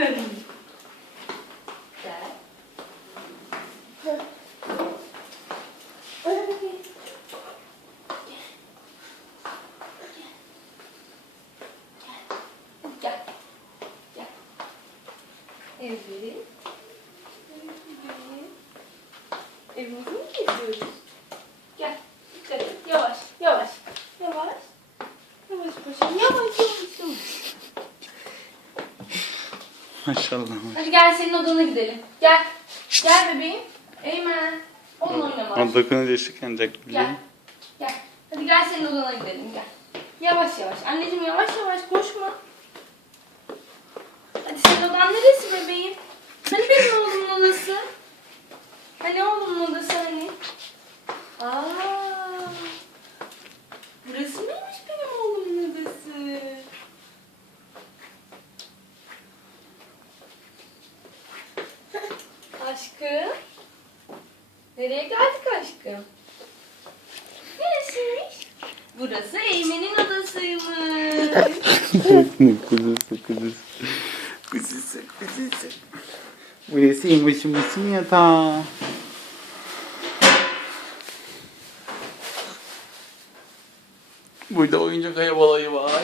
Aferin. Evet. Evet. Evimizi mi geziyoruz? Maşallah. Hadi gel senin odana gidelim. Gel. Gel bebeğim. Eymen. Onunla oynama. O dokununca ışık yanacak Gel. biliyorum. Gel. Hadi gel senin odana gidelim gel. Yavaş yavaş. Anneciğim yavaş yavaş koşma. Aşkım. Nereye geldik aşkım? Neresiymiş? Burası Eymen'in odasıymış. kuzusu kuzusu. Kuzusu kuzusu. Burası başımızın yatağı. Burada oyuncak arabaları var.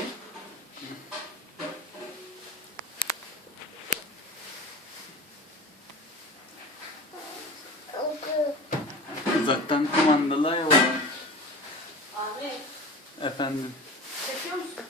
Uzaktan kumandalı hayvan. Abi. Efendim. Çekiyor musun?